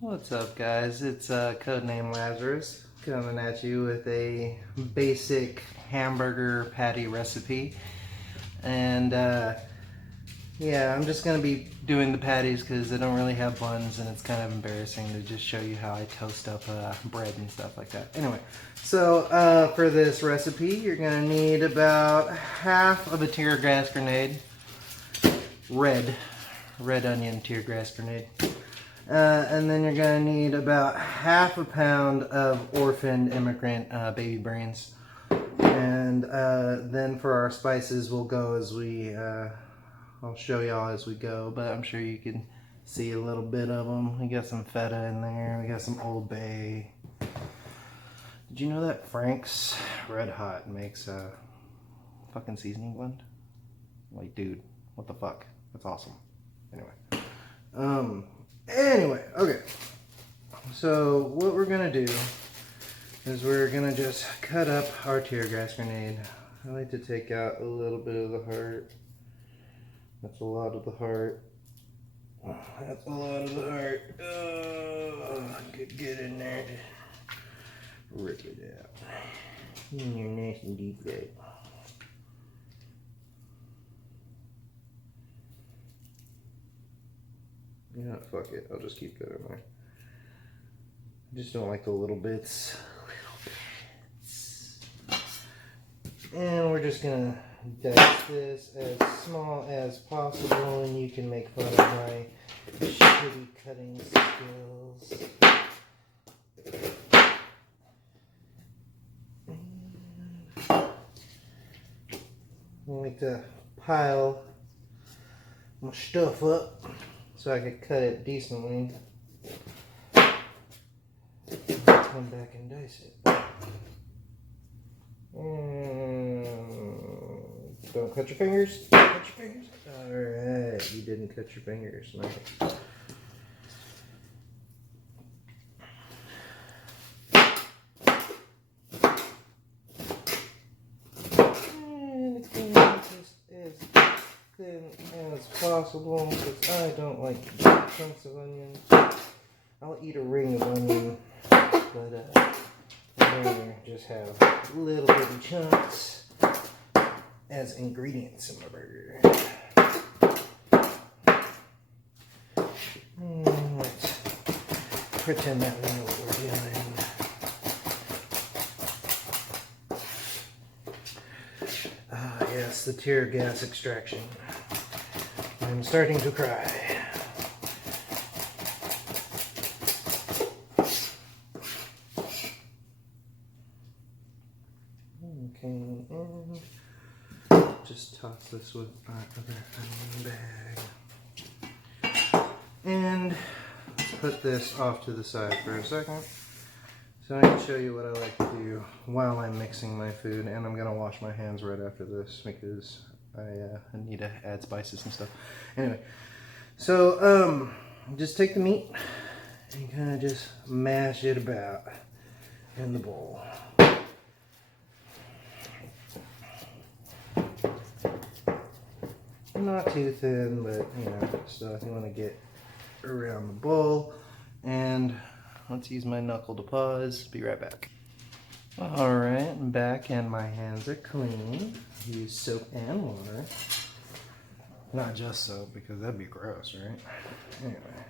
What's up, guys? It's Codename Lazarus coming at you with a basic hamburger patty recipe. And yeah, I'm just gonna be doing the patties because they don't really have buns, and it's kind of embarrassing to just show you how I toast up bread and stuff like that. Anyway, so for this recipe, you're gonna need about half of a tear gas grenade, red onion tear gas grenade. And then you're going to need about half a pound of orphaned immigrant baby brains. And then for our spices, we'll go as we, I'll show y'all as we go, but I'm sure you can see a little bit of them. We got some feta in there, we got some Old Bay. Did you know that Frank's Red Hot makes a fucking seasoning blend? Like, dude, what the fuck? That's awesome. Anyway, okay. So what we're gonna do is we're gonna just cut up our tear gas grenade. I like to take out a little bit of the heart. That's a lot of the heart. That's a lot of the heart. Oh, get in there. Rip it out. In your nice and deep gut. You know, fuck it. I'll just keep that in there. I just don't like the little bits. And we're just gonna dice this as small as possible, and you can make fun of my shitty cutting skills. I like to pile my stuff up so I could cut it decently. Come back and dice it. Don't cut your fingers. Don't cut your fingers. Alright, you didn't cut your fingers. Nice. And it's going to be just as thin as possible because I don't like big chunks of onion. I'll eat a ring of onion, but I'd rather just have little bitty chunks as ingredients in my burger. Let's pretend that we know what we're doing. Ah, yes, the tear gas extraction. I'm starting to cry. Okay, and just toss this with our other onion bag. And let's put this off to the side for a second so I can show you what I like to do while I'm mixing my food. And I'm gonna wash my hands right after this because I need to add spices and stuff. Anyway, so just take the meat and kind of just mash it about in the bowl. Not too thin, but you know, stuff you want to get around the bowl. And let's use my knuckle to pause. Be right back. Alright, I'm back and my hands are clean. Use soap and water. Not just soap because that'd be gross, right? Anyway.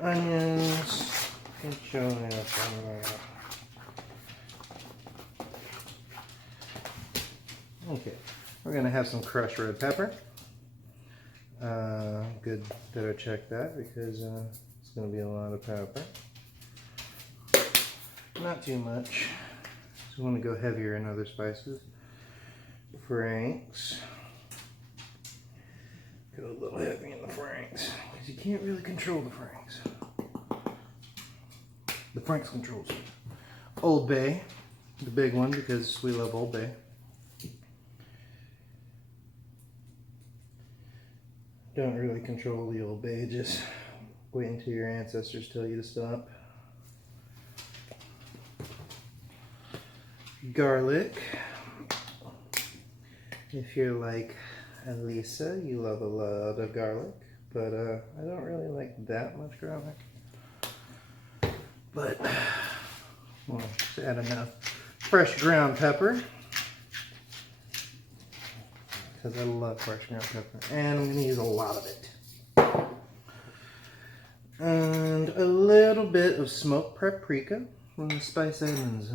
Onions. Get showing up on that. Okay. We're going to have some crushed red pepper. Good that I checked that because it's going to be a lot of pepper. Not too much. So we want to go heavier in other spices. Franks. Go a little heavy in the Franks because you can't really control the Franks. The Franks controls it. Old Bay, the big one because we love Old Bay. Don't really control the Old Bay, just wait until your ancestors tell you to stop. Garlic. If you're like Elisa, you love a lot of garlic, but I don't really like that much garlic. but we'll just add enough fresh ground pepper, because I love fresh ground pepper, and I'm going to use a lot of it. And a little bit of smoked paprika from the Spice Islands.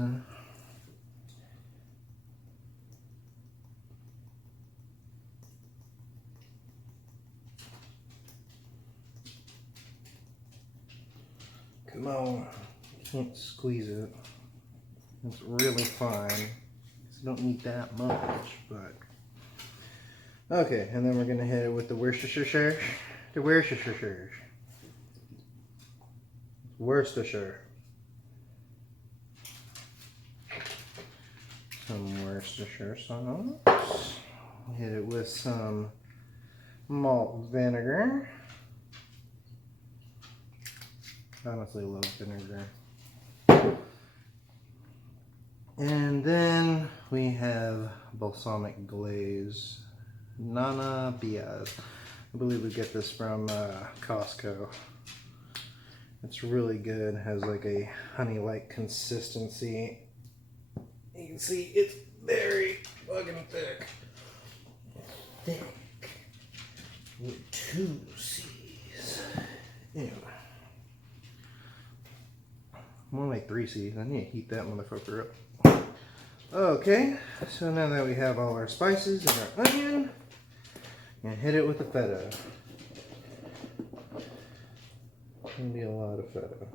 Come on, can't squeeze it. It's really fine. You don't need that much, but okay. And then we're gonna hit it with the Worcestershire. The Worcestershire. Worcestershire. Some Worcestershire sauce. Hit it with some malt vinegar. Honestly, love vinegar. And then we have balsamic glaze. Nana Biaz. I believe we get this from Costco. It's really good. It has like a honey-like consistency. You can see it's very fucking thick. Thick. With 2 C's. Anyway. More like 3 C's. I need to heat that motherfucker up. Okay, so now that we have all our spices and our onion, I'm gonna hit it with the feta. Gonna be a lot of feta.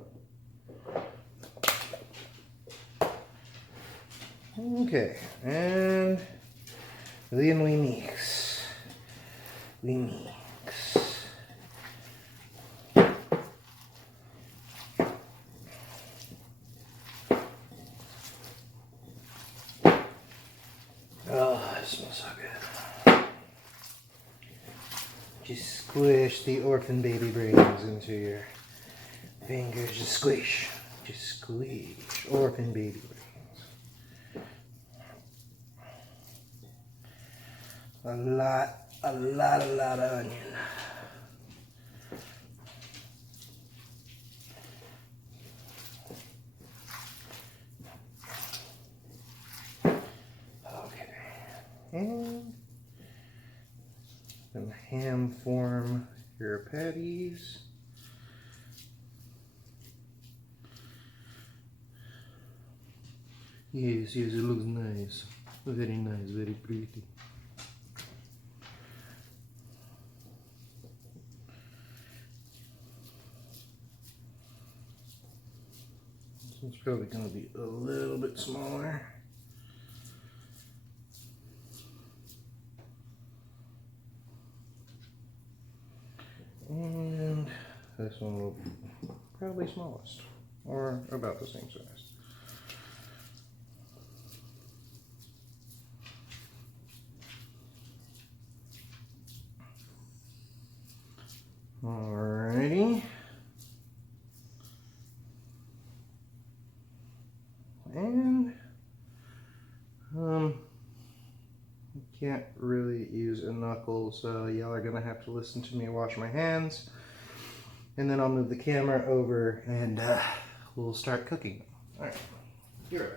Okay, and then we mix. We mix. Oh, it smells so good. Just squish the orphan baby brains into your fingers. Just squish. Just squeeze. Orphan baby brains. A lot of onion. Okay. And then ham form your patties. Yes, it looks nice. Very nice, very pretty. It's probably going to be a little bit smaller. And this one will be probably smallest, or about the same size. Alrighty. And can't really use a knuckle, so y'all are gonna have to listen to me wash my hands, and then I'll move the camera over and we'll start cooking. All right, you're right.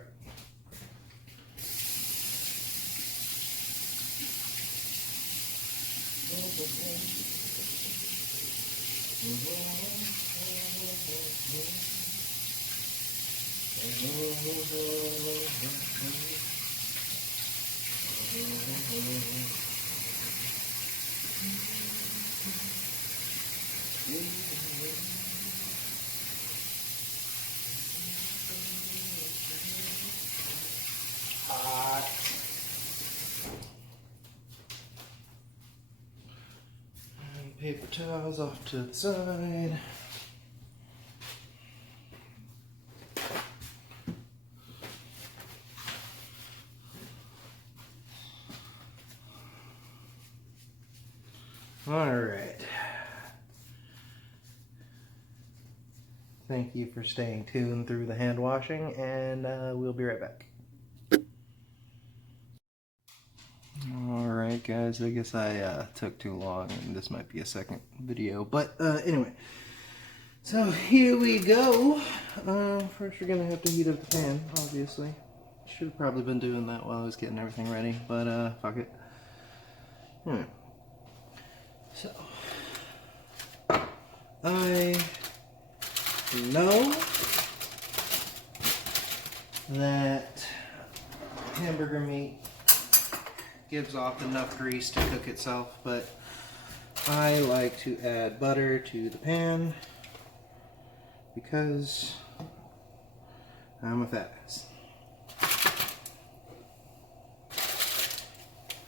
Paper towels off to the side. All right. Thank you for staying tuned through the hand washing, and we'll be right back. Alright guys, I guess I took too long and this might be a second video, but anyway, So here we go. First we're gonna have to heat up the pan, obviously. Should have probably been doing that while I was getting everything ready, but fuck it. Alright. So I know that hamburger meat gives off enough grease to cook itself, but I like to add butter to the pan because I'm a fat ass.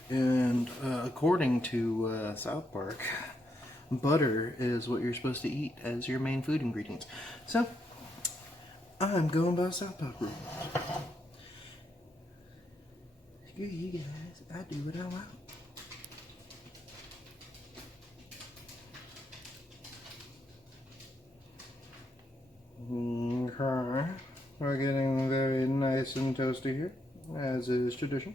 And according to South Park, butter is what you're supposed to eat as your main food ingredients. So, I'm going by South Park rule. Screw you guys, I do what I want. Okay. We're getting very nice and toasty here, as is tradition.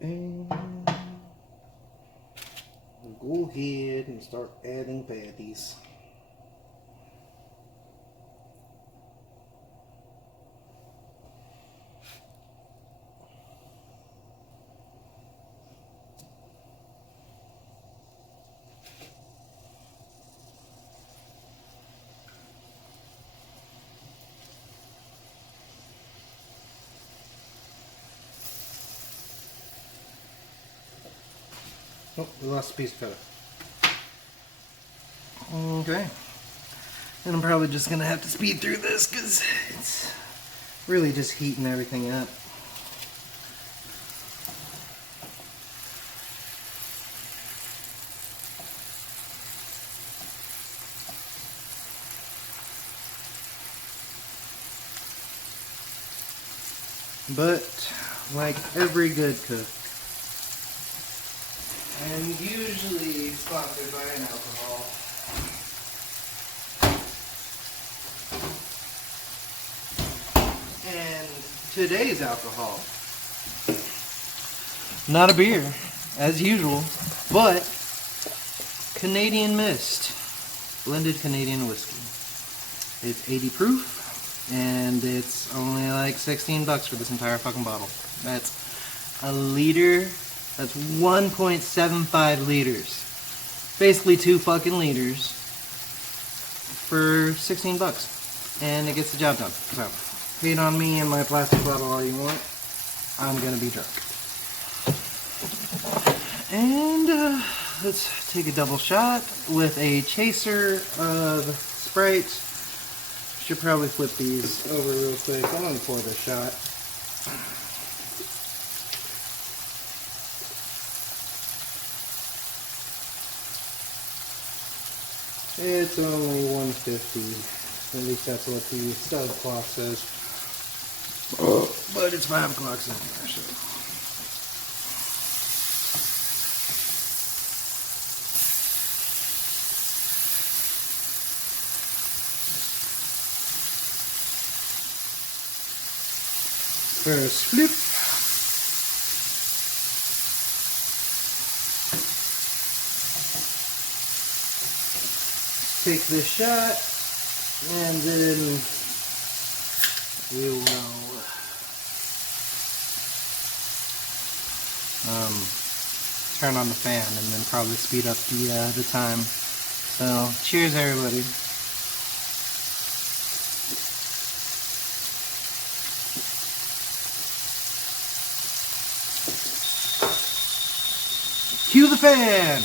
And we'll go ahead and start adding patties. Oh, we lost a piece of butter. Okay. And I'm probably just gonna have to speed through this because it's really just heating everything up. But, like every good cook, and usually sponsored by an alcohol, and today's alcohol, not a beer, as usual, but Canadian Mist, blended Canadian whiskey. It's 80 proof. And it's only like 16 bucks for this entire fucking bottle. That's a liter. That's 1.75 liters. Basically 2 fucking liters for 16 bucks. And it gets the job done. So, hate on me and my plastic bottle all you want. I'm gonna be drunk. And let's take a double shot with a chaser of Sprite. Should probably flip these over real quick. I'm gonna pour this shot. It's only 150. At least that's what the stud clock says. But it's 5 o'clock somewhere, so. First flip. Take this shot, and then we will turn on the fan, and then probably speed up the time. So, cheers, everybody. Cue the fan!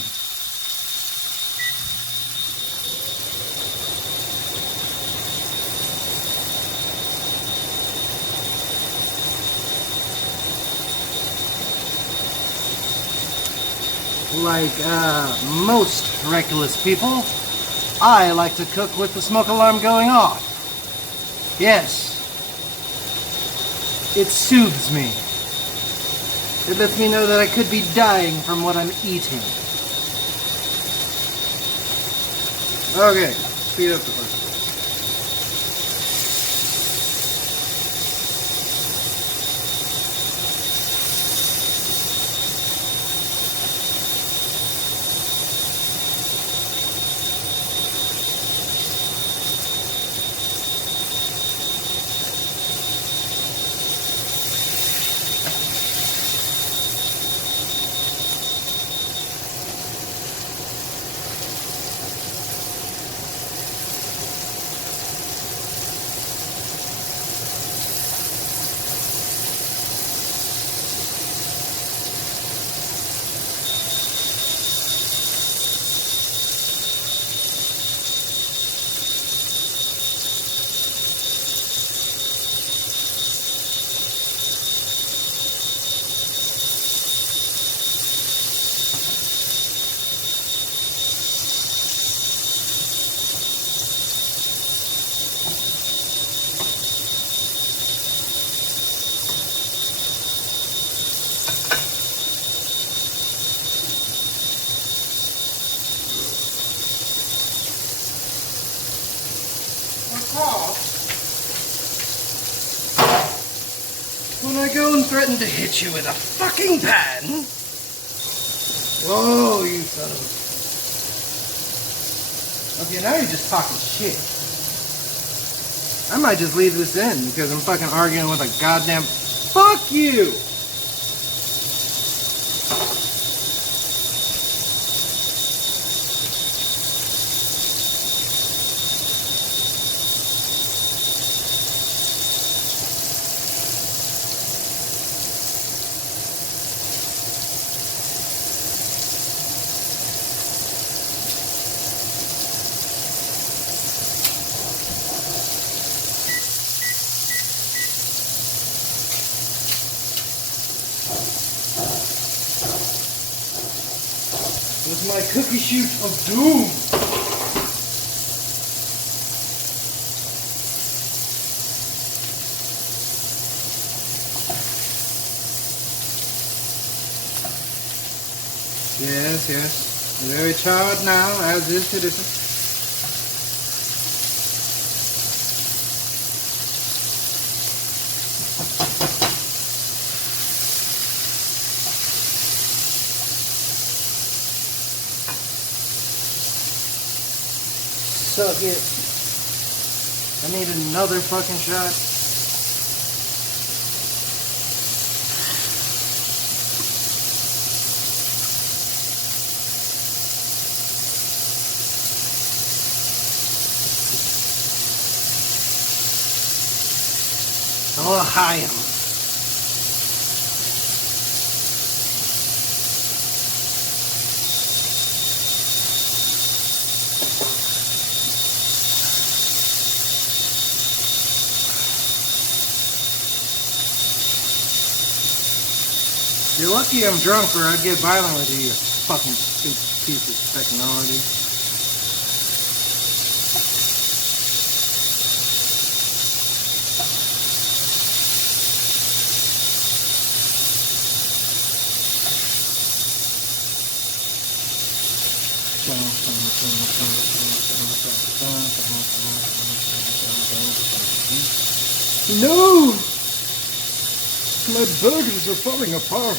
Like most reckless people, I like to cook with the smoke alarm going off. Yes, it soothes me. It lets me know that I could be dying from what I'm eating. Okay, speed up the fun. across when I go and threaten to hit you with a fucking pan. Whoa, you son of a... Okay, now you're just talking shit. I might just leave this in because I'm fucking arguing with a goddamn... Fuck you! With my cookie shoot of doom. Yes, yes. Very charred now, as is citizen. Suck it. I need another fucking shot. Oh, hi. You're lucky I'm drunk or I'd get violent with you, you fucking stupid piece of technology. No! My burgers are falling apart.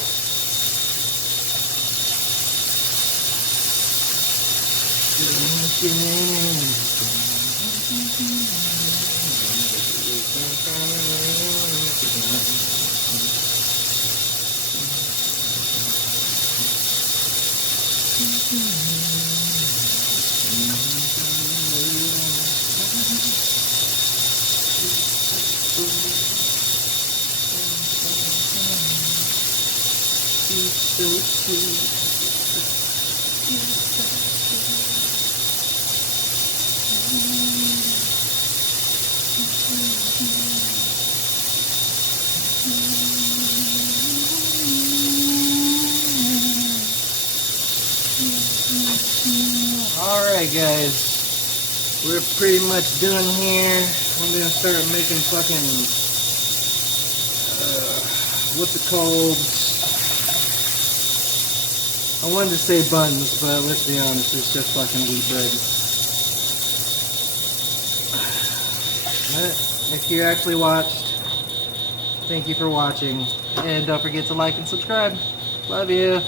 So sweet. Alright guys, we're pretty much done here. I'm gonna start making fucking, what's it called? I wanted to say buns, but let's be honest, it's just fucking wheat bread. But if you actually watched, thank you for watching. And don't forget to like and subscribe. Love you.